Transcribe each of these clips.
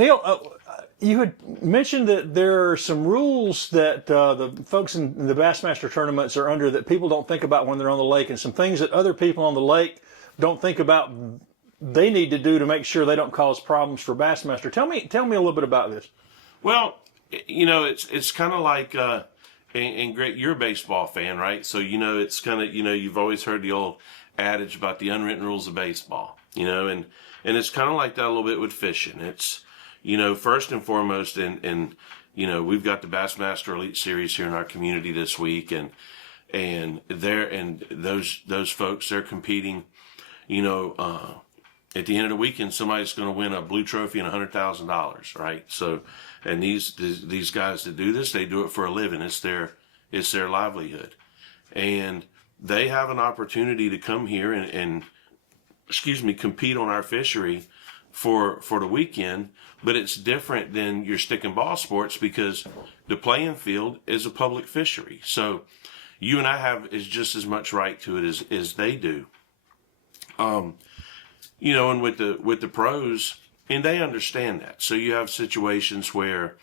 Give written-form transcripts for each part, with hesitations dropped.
Neil, you had mentioned that there are some rules that the folks in the Bassmaster tournaments are under that people don't think about when they're on the lake, and some things that other people on the lake don't think about they need to do to make sure they don't cause problems for Bassmaster. Tell me a little bit about this. Well, it's kind of like, and Greg, you're a baseball fan, right? So, it's kind of, you've always heard the old adage about the unwritten rules of baseball, and it's kind of like that a little bit with fishing. It's, first and foremost, and we've got the Bassmaster Elite Series here in our community this week, and those folks, they're competing, at the end of the weekend, somebody's going to win a blue trophy and $100,000, right? So, and these guys that do this, they do it for a living. It's their livelihood, and they have an opportunity to come here and compete on our fishery for the weekend. But it's different than your stick and ball sports because the playing field is a public fishery. So, you and I is just as much right to it as they do. And with the pros, and they understand that. So you have situations where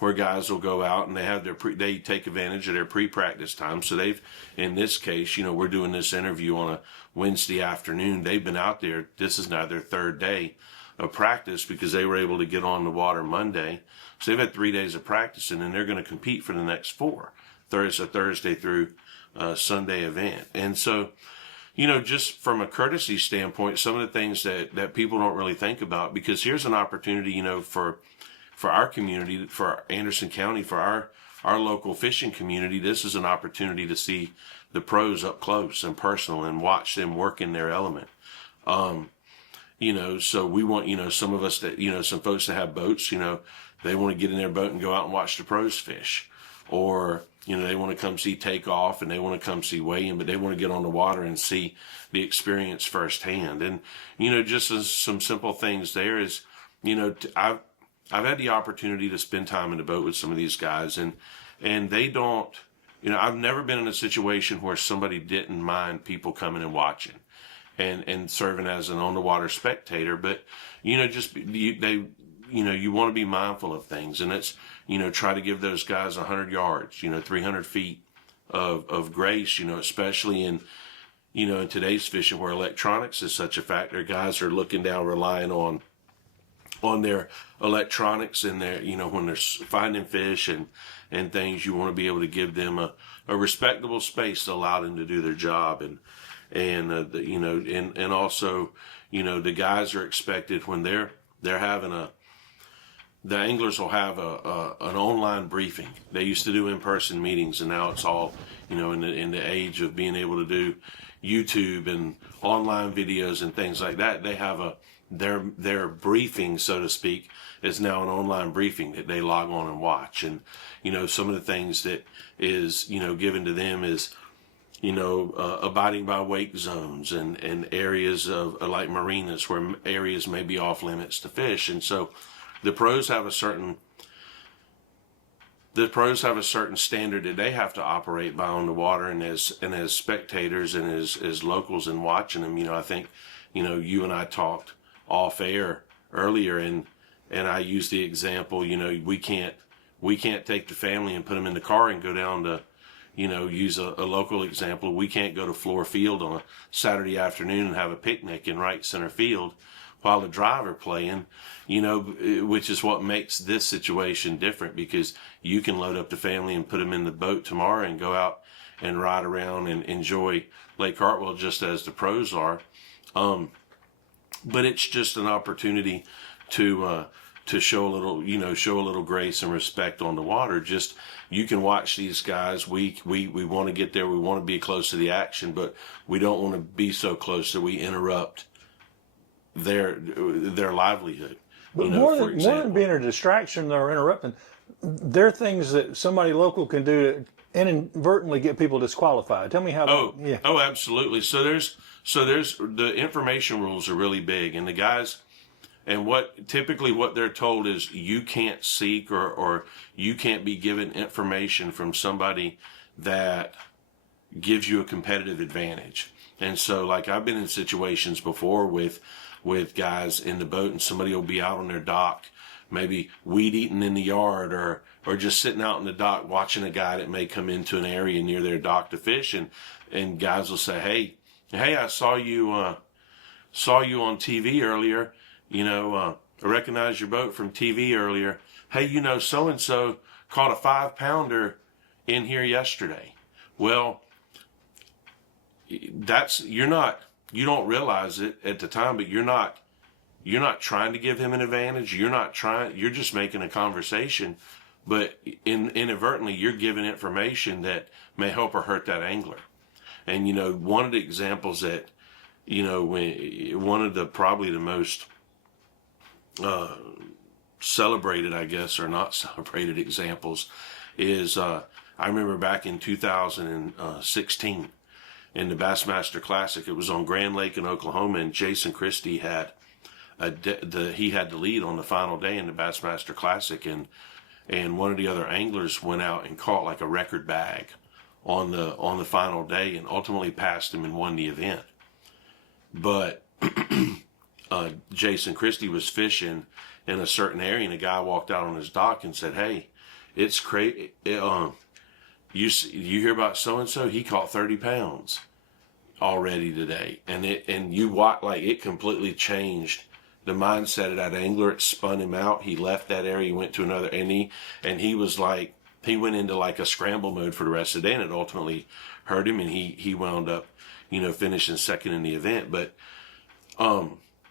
guys will go out and they have they take advantage of their pre-practice time. So in this case, we're doing this interview on a Wednesday afternoon. They've been out there. This is now their third day of practice because they were able to get on the water Monday. So they've had 3 days of practicing, and they're going to compete for the next 4. Thursday through Sunday event. And so, just from a courtesy standpoint, some of the things that people don't really think about, because here's an opportunity, for our community, for Anderson County, for our local fishing community. This is an opportunity to see the pros up close and personal and watch them work in their element. So we want, some of us that, some folks that have boats, they want to get in their boat and go out and watch the pros fish, or they want to come see takeoff and they want to come see weigh-in, but they want to get on the water and see the experience firsthand. And, just as some simple things there is, I've had the opportunity to spend time in the boat with some of these guys, and they don't, I've never been in a situation where somebody didn't mind people coming and watching and serving as an on-the-water spectator. But, you want to be mindful of things, and it's, try to give those guys 100 yards, 300 feet of grace, especially in today's fishing where electronics is such a factor. Guys are looking down, relying on their electronics and their, when they're finding fish and things. You want to be able to give them a respectable space to allow them to do their job. And also, the guys are expected when they're having the anglers will have an online briefing. They used to do in-person meetings, and now it's all, in the age of being able to do YouTube and online videos and things like that. They have their briefing, so to speak, is now an online briefing that they log on and watch. And, some of the things that is, given to them is, abiding by wake zones and areas of like marinas where areas may be off limits to fish. And so the pros have a certain standard that they have to operate by on the water, and as spectators and as locals and watching them, I think, you and I talked off air earlier, and I used the example, we can't take the family and put them in the car and go down to, use a local example. We can't go to Floor Field on a Saturday afternoon and have a picnic in right center field while the driver playing, which is what makes this situation different, because you can load up the family and put them in the boat tomorrow and go out and ride around and enjoy Lake Hartwell just as the pros are. But it's just an opportunity to show a little grace and respect on the water. Just, you can watch these guys. We want to get there. We want to be close to the action, but we don't want to be so close that we interrupt their livelihood. But more than being a distraction or interrupting, there are things that somebody local can do to inadvertently get people disqualified. Tell me how. Oh, absolutely. So there's the information rules are really big, and the guys, and what they're told is you can't seek or you can't be given information from somebody that gives you a competitive advantage. And so, like, I've been in situations before with guys in the boat, and somebody will be out on their dock maybe weed eating in the yard, or just sitting out in the dock watching a guy that may come into an area near their dock to fish, and guys will say, hey, I saw you on TV earlier. I recognized your boat from TV earlier. Hey, so and so caught a 5-pounder in here yesterday. Well, you don't realize it at the time, but you're not trying to give him an advantage. You're just making a conversation, but inadvertently you're giving information that may help or hurt that angler. And, one of the examples that, one of the probably the most celebrated, I guess, or not celebrated examples is, I remember back in 2016 in the Bassmaster Classic. It was on Grand Lake in Oklahoma, and Jason Christie had he had the lead on the final day in the Bassmaster Classic, and one of the other anglers went out and caught like a record bag on the final day, and ultimately passed him and won the event. But Jason Christie was fishing in a certain area, and a guy walked out on his dock and said, "Hey, it's crazy. You hear about so and so? He caught 30 pounds already today." And you watch, like, it completely changed the mindset of that angler. It spun him out. He left that area. He went to another, and he was like, he went into like a scramble mode for the rest of the day, and it ultimately hurt him, and he wound up, finishing second in the event. But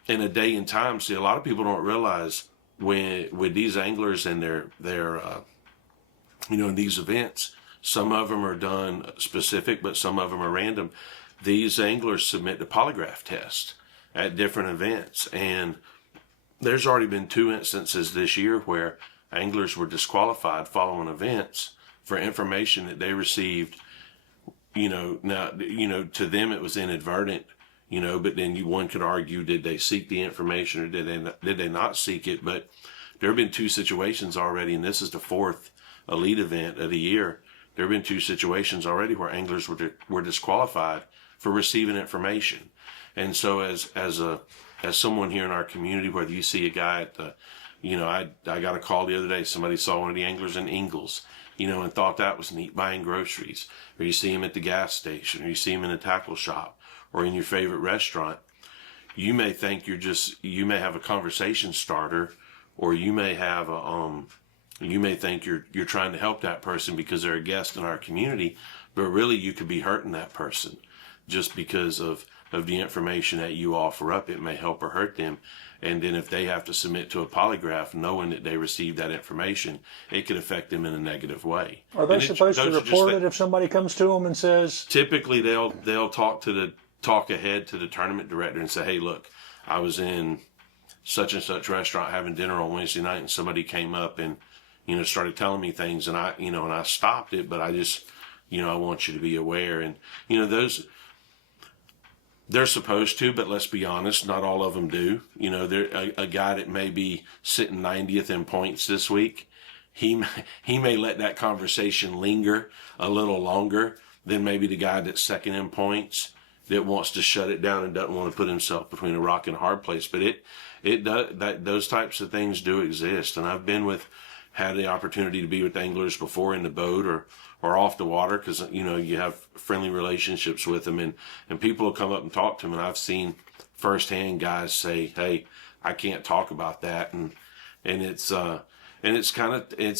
in a day and time, see, a lot of people don't realize with these anglers and their in these events, some of them are done specific, but some of them are random. These anglers submit the polygraph test at different events, and there's already been 2 instances this year where anglers were disqualified following events for information that they received. Now, to them it was inadvertent, but then one could argue, did they seek the information or did they not seek it? But there have been 2 situations already, and this is the 4th elite event of the year. There have been 2 situations already where anglers were disqualified for receiving information. And so as someone here in our community, whether you see a guy at the, I got a call the other day, somebody saw one of the anglers in Ingalls, and thought that was neat, buying groceries, or you see him at the gas station, or you see him in a tackle shop, or in your favorite restaurant. You may think you may have a conversation starter, or you may have you may think you're trying to help that person because they're a guest in our community, but really you could be hurting that person just because of the information that you offer up. It may help or hurt them. And then if they have to submit to a polygraph knowing that they received that information, it could affect them in a negative way. Are they supposed to report it if somebody comes to them and says? Typically they'll talk ahead to the tournament director and say, "Hey, look, I was in such and such restaurant having dinner on Wednesday night, and somebody came up and started telling me things, and I stopped it, but I just I want you to be aware." And those, they're supposed to, but let's be honest, not all of them do. A guy that may be sitting 90th in points this week, he may let that conversation linger a little longer than maybe the guy that's second in points that wants to shut it down and doesn't want to put himself between a rock and a hard place. But it does, those types of things do exist, and I've had the opportunity to be with anglers before in the boat or off the water, because you have friendly relationships with them, and people will come up and talk to them, and I've seen firsthand guys say, "Hey, I can't talk about that," and it's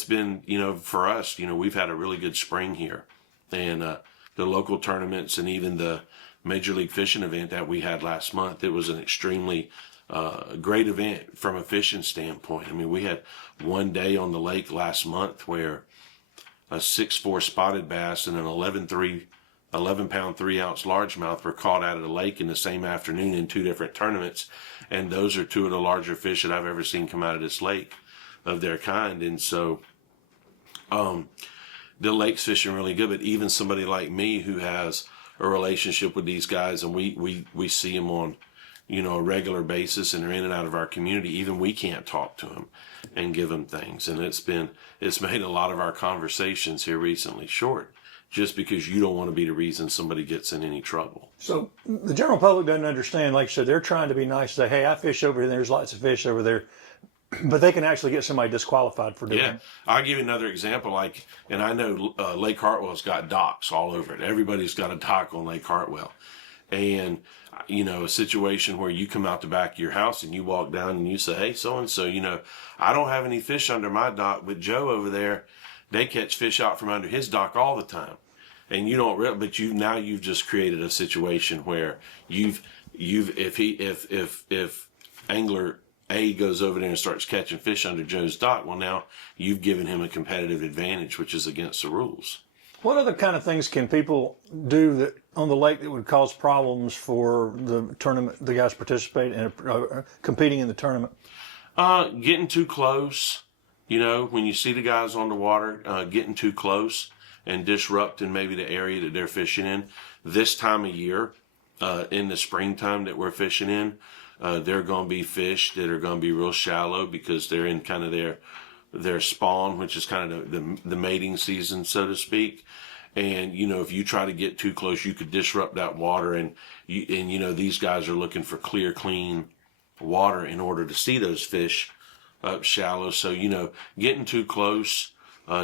been for us, we've had a really good spring here, and the local tournaments and even the Major League Fishing event that we had last month, it was an extremely great event from a fishing standpoint. I mean, we had one day on the lake last month where a 6'4" spotted bass and an 11-pound 3-ounce largemouth were caught out of the lake in the same afternoon in 2 different tournaments, and those are 2 of the larger fish that I've ever seen come out of this lake of their kind. And so the lake's fishing really good, but even somebody like me who has a relationship with these guys, and we see them on a regular basis, and they're in and out of our community, even we can't talk to them and give them things. And it's made a lot of our conversations here recently short, just because you don't want to be the reason somebody gets in any trouble. So the general public doesn't understand. Like I said, they're trying to be nice, say, "Hey, I fish over here, and there's lots of fish over there." but they can actually get somebody disqualified for doing Yeah, it. I'll give you another example. Like, and I know Lake Hartwell's got docks all over it. Everybody's got a dock on Lake Hartwell, and a situation where you come out the back of your house and you walk down and you say, "Hey, so and so, I don't have any fish under my dock, but Joe over there, they catch fish out from under his dock all the time." And you don't really, but you've just created a situation where if angler A goes over there and starts catching fish under Joe's dock, well, now you've given him a competitive advantage, which is against the rules. What other kind of things can people do that on the lake that would cause problems for the tournament, the guys participating in competing in the tournament? Getting too close, when you see the guys on the water, getting too close and disrupting maybe the area that they're fishing in. This time of year, in the springtime that we're fishing in, there are going to be fish that are going to be real shallow because they're in kind of their spawn, which is kind of the mating season, so to speak. And, if you try to get too close, you could disrupt that water. And these guys are looking for clear, clean water in order to see those fish up shallow. So, getting too close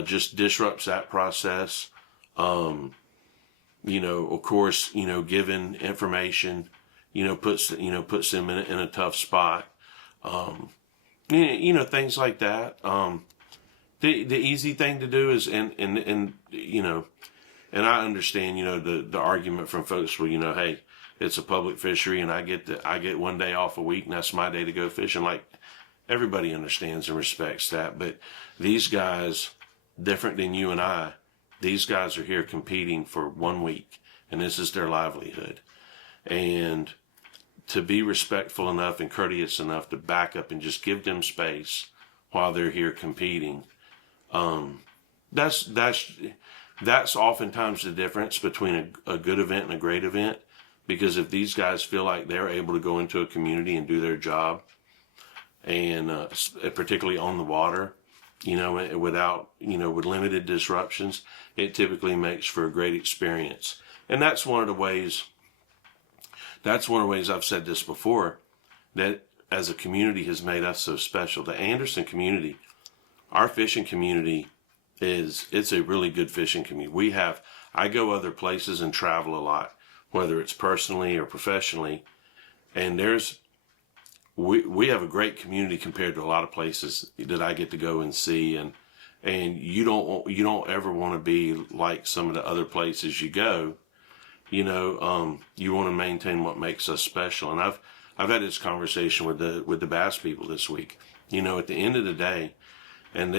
just disrupts that process. Of course, giving information, puts them in a tough spot. Things like that. The easy thing to do is, and I understand, the argument from folks, well, hey, it's a public fishery and I get 1 day off a week and that's my day to go fishing. Like, everybody understands and respects that. But these guys, different than you and I, these guys are here competing for 1 week and this is their livelihood. And to be respectful enough and courteous enough to back up and just give them space while they're here competing, that's oftentimes the difference between a good event and a great event. Because if these guys feel like they're able to go into a community and do their job, and particularly on the water, without, with limited disruptions, it typically makes for a great experience. And that's one of the ways I've said this before, that as a community has made us so special. The Anderson community, our fishing community, it's a really good fishing community. I go other places and travel a lot, whether it's personally or professionally, and we have a great community compared to a lot of places that I get to go and see, and you don't ever want to be like some of the other places you go. You want to maintain what makes us special. And I've had this conversation with the bass people this week. At the end of the day, and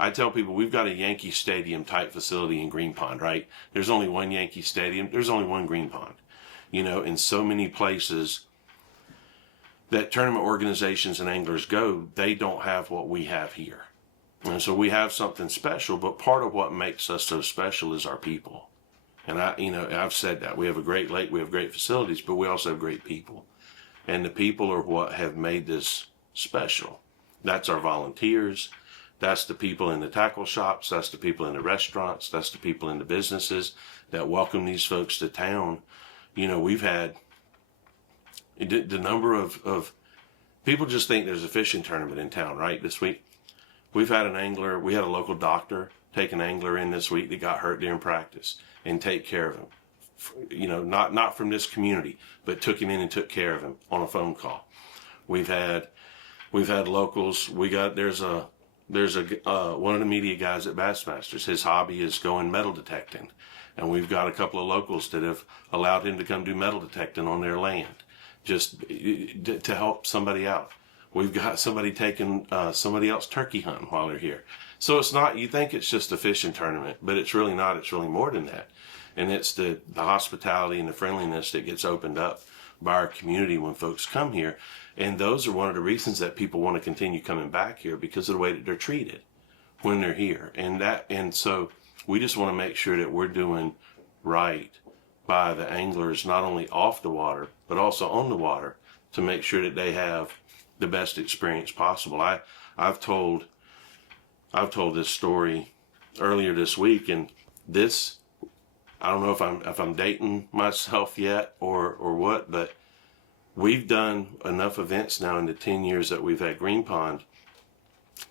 I tell people we've got a Yankee Stadium type facility in Green Pond, right? There's only one Yankee Stadium. There's only one Green Pond. In so many places that tournament organizations and anglers go, they don't have what we have here. And so we have something special, but part of what makes us so special is our people. And I've said that. We have a great lake, we have great facilities, but we also have great people. And the people are what have made this special. That's our volunteers. That's the people in the tackle shops. That's the people in the restaurants. That's the people in the businesses that welcome these folks to town. We've had the number of people just think there's a fishing tournament in town, right? This week, we had a local doctor take an angler in this week that got hurt during practice and take care of him. Not from this community, but took him in and took care of him on a phone call. We've had locals. There's one of the media guys at Bassmasters. His hobby is going metal detecting. And we've got a couple of locals that have allowed him to come do metal detecting on their land, just to help somebody out. We've got somebody taking somebody else turkey hunting while they're here. So it's not, you think it's just a fishing tournament, but it's really not. It's really more than that. And it's the hospitality and the friendliness that gets opened up by our community when folks come here. And those are one of the reasons that people want to continue coming back here, because of the way that they're treated when they're here. And so we just want to make sure that we're doing right by the anglers, not only off the water, but also on the water, to make sure that they have the best experience possible. I've told this story earlier this week, and I don't know if I'm dating myself yet or what, but we've done enough events now in the 10 years that we've had Green Pond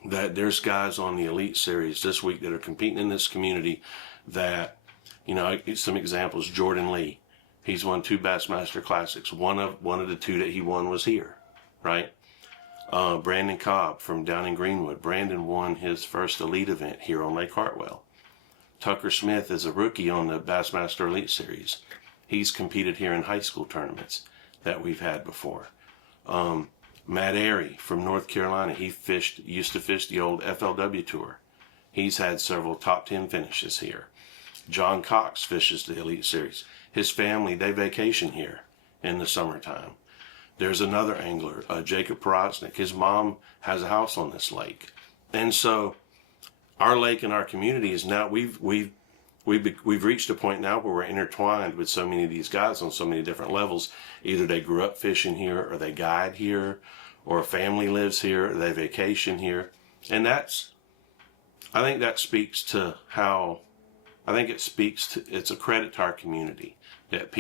that there's guys on the Elite Series this week that are competing in this community that, some examples. Jordan Lee, he's won 2 Bassmaster Classics. One of the 2 that he won was here, right? Brandon Cobb from down in Greenwood. Brandon won his first Elite event here on Lake Hartwell. Tucker Smith is a rookie on the Bassmaster Elite Series. He's competed here in high school tournaments that we've had before. Matt Airy from North Carolina, he used to fish the old FLW Tour. He's had several top 10 finishes here. John Cox fishes the Elite Series. His family, they vacation here in the summertime. There's another angler, Jacob Porosnik. His mom has a house on this lake. And so our lake and our community is now, we've reached a point now where we're intertwined with so many of these guys on so many different levels. Either they grew up fishing here, or they guide here, or a family lives here, or they vacation here. And I think that speaks to how, it's a credit to our community that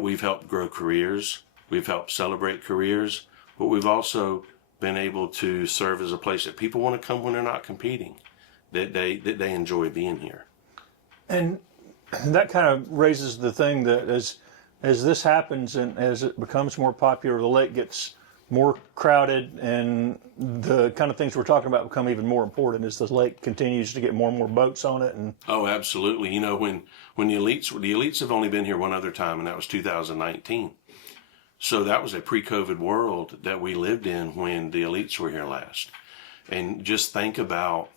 we've helped grow careers, we've helped celebrate careers, but we've also been able to serve as a place that people want to come when they're not competing, that they enjoy being here. And that kind of raises the thing that as this happens and as it becomes more popular, the lake gets more crowded, and the kind of things we're talking about become even more important as the lake continues to get more and more boats on it. And oh, absolutely. When the elites have only been here one other time, and that was 2019. So that was a pre-COVID world that we lived in when the elites were here last. And just think about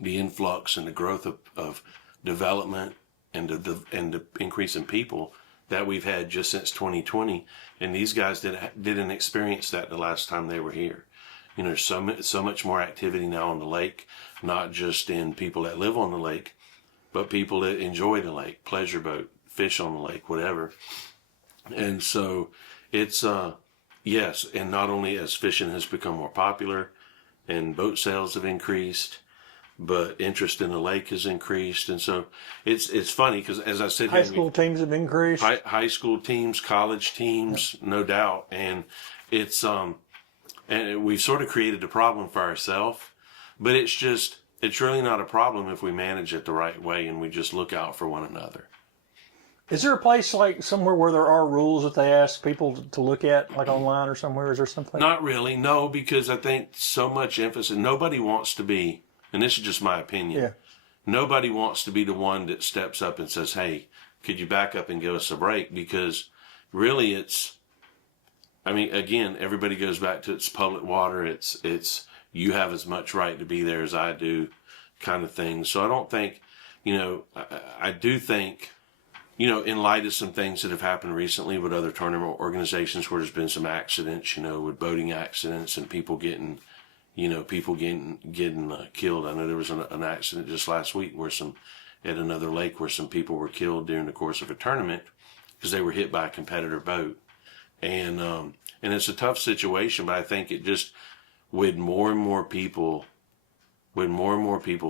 the influx and the growth of development and the increase in people that we've had just since 2020, and these guys didn't experience that the last time they were here. There's so much more activity now on the lake, not just in people that live on the lake, but people that enjoy the lake, pleasure boat, fish on the lake, whatever. And so it's yes, and not only as fishing has become more popular and boat sales have increased, but interest in the lake has increased. And so it's funny because, as I said, high school teams have increased. High school teams, college teams, no doubt. And it's and we've sort of created a problem for ourselves, but it's really not a problem if we manage it the right way and we just look out for one another. Is there a place like somewhere where there are rules that they ask people to look at, like online or somewhere? Is there something? Not really, no, because I think so much emphasis, nobody wants to be, and this is just my opinion. Yeah. Nobody wants to be the one that steps up and says, hey, could you back up and give us a break? Because really again, everybody goes back to it's public water. It's you have as much right to be there as I do kind of thing. So I don't think, I do think, in light of some things that have happened recently with other tournament organizations where there's been some accidents, with boating accidents and people getting killed. I know there was an accident just last week at another lake where some people were killed during the course of a tournament because they were hit by a competitor boat. And it's a tough situation, but I think it just, with more and more people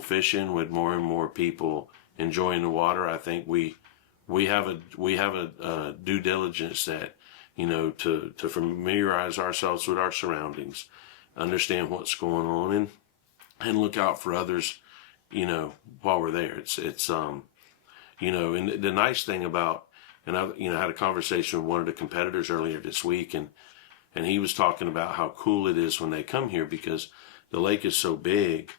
fishing, with more and more people enjoying the water, I think we have a due diligence that, to familiarize ourselves with our surroundings, understand what's going on, and look out for others, while we're there. It's and the nice thing about, and I had a conversation with one of the competitors earlier this week, and he was talking about how cool it is when they come here because the lake is so big.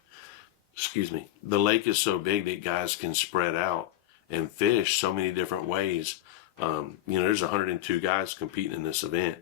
The lake is so big that guys can spread out and fish so many different ways. There's 102 guys competing in this event.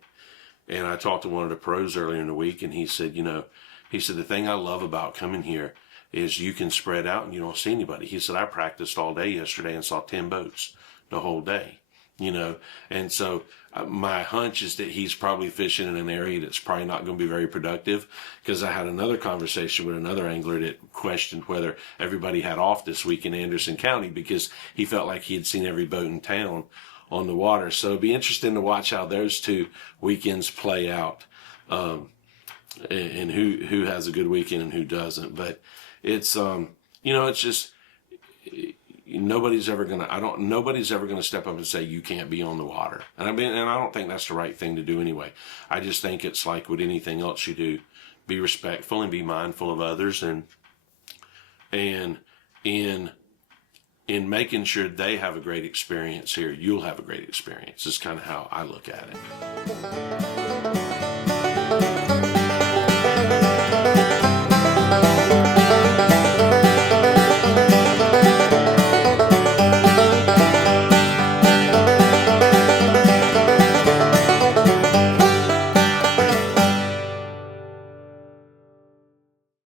And I talked to one of the pros earlier in the week, and he said, the thing I love about coming here is you can spread out and you don't see anybody. He said, I practiced all day yesterday and saw 10 boats the whole day, And so my hunch is that he's probably fishing in an area that's probably not going to be very productive, because I had another conversation with another angler that questioned whether everybody had off this week in Anderson County because he felt like he had seen every boat in town on the water. So it'd be interesting to watch how those two weekends play out, and who has a good weekend and who doesn't. But it's, it's just, nobody's ever gonna step up and say you can't be on the water. And I don't think that's the right thing to do anyway. I just think it's like with anything else you do, be respectful and be mindful of others, and in making sure they have a great experience here, you'll have a great experience. Is kind of how I look at it.